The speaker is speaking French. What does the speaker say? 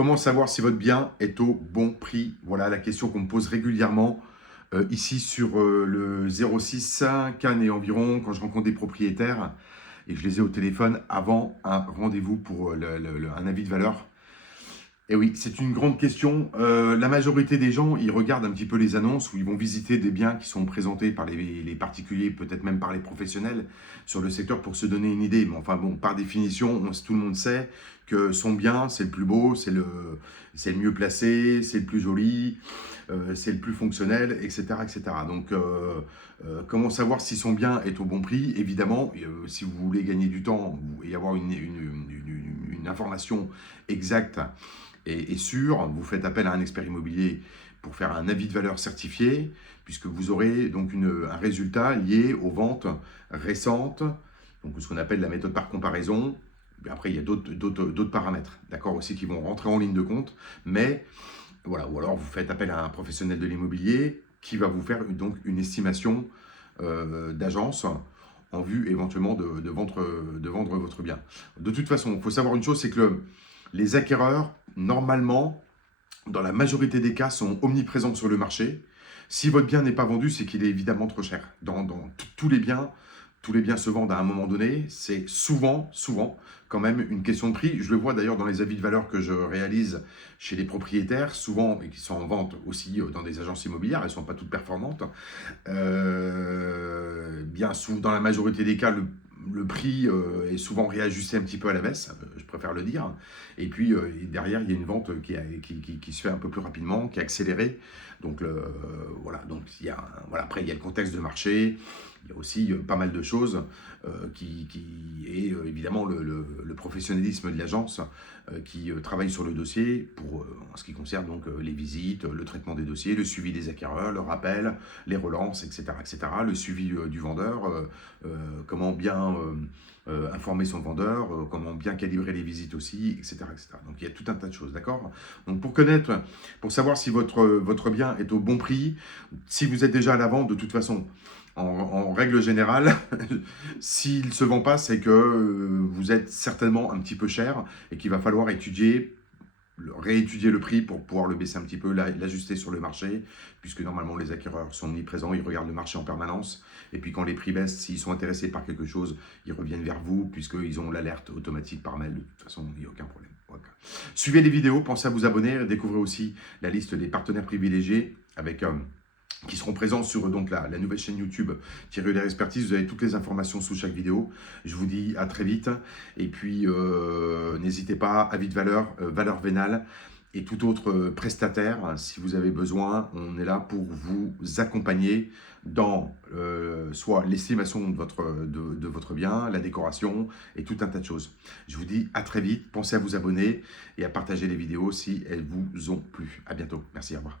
Comment savoir si votre bien est au bon prix? Voilà la question qu'on me pose régulièrement ici sur le 06 Cannes et environ quand je rencontre des propriétaires et je les ai au téléphone avant un rendez-vous pour un avis de valeur. Et oui, c'est une grande question. La majorité des gens, ils regardent un petit peu les annonces où ils vont visiter des biens qui sont présentés par les particuliers, peut-être même par les professionnels sur le secteur pour se donner une idée. Mais enfin bon, par définition, tout le monde sait que son bien, c'est le plus beau, c'est le mieux placé, c'est le plus joli, c'est le plus fonctionnel, etc. etc. Donc, comment savoir si son bien est au bon prix? Évidemment, si vous voulez gagner du temps et avoir une information exacte et sûr, vous faites appel à un expert immobilier pour faire un avis de valeur certifié, puisque vous aurez donc un résultat lié aux ventes récentes, donc ce qu'on appelle la méthode par comparaison. Mais après, il y a d'autres paramètres, d'accord, aussi qui vont rentrer en ligne de compte, mais voilà, ou alors vous faites appel à un professionnel de l'immobilier qui va vous faire donc une estimation d'agence en vue éventuellement de vendre votre bien. De toute façon, il faut savoir une chose, c'est que les acquéreurs, normalement, dans la majorité des cas, sont omniprésents sur le marché. Si votre bien n'est pas vendu, c'est qu'il est évidemment trop cher. Dans tous les biens se vendent à un moment donné. C'est souvent, quand même une question de prix. Je le vois d'ailleurs dans les avis de valeur que je réalise chez les propriétaires, souvent, et qui sont en vente aussi dans des agences immobilières. Elles ne sont pas toutes performantes. Bien souvent, dans la majorité des cas, le prix est souvent réajusté un petit peu à la baisse, je préfère le dire. Et puis derrière, il y a une vente qui se fait un peu plus rapidement, qui est accélérée. Donc voilà, donc voilà, après il y a le contexte de marché, il y a aussi pas mal de choses et évidemment le professionnalisme de l'agence qui travaille sur le dossier pour en ce qui concerne donc les visites, le traitement des dossiers, le suivi des acquéreurs, le rappel, les relances, etc., le suivi du vendeur, comment bien informer son vendeur, comment bien calibrer les visites aussi, etc., etc. Donc il y a tout un tas de choses, d'accord? Donc pour savoir si votre bien est au bon prix, si vous êtes déjà à la vente, de toute façon, en règle générale, s'il ne se vend pas, c'est que vous êtes certainement un petit peu cher et qu'il va falloir réétudier le prix pour pouvoir le baisser un petit peu, l'ajuster sur le marché, puisque normalement les acquéreurs sont omniprésents, ils regardent le marché en permanence, et puis quand les prix baissent, s'ils sont intéressés par quelque chose, ils reviennent vers vous, puisqu'ils ont l'alerte automatique par mail, de toute façon, il n'y a aucun problème. Voilà. Suivez les vidéos, pensez à vous abonner, découvrez aussi la liste des partenaires privilégiés avec qui seront présents sur donc la nouvelle chaîne YouTube Thierry Oller Expertise. Vous avez toutes les informations sous chaque vidéo. Je vous dis à très vite. Et puis, n'hésitez pas, avis de valeur, valeur vénale et tout autre prestataire. Si vous avez besoin, on est là pour vous accompagner dans soit l'estimation de votre bien, la décoration et tout un tas de choses. Je vous dis à très vite. Pensez à vous abonner et à partager les vidéos si elles vous ont plu. À bientôt. Merci, au revoir.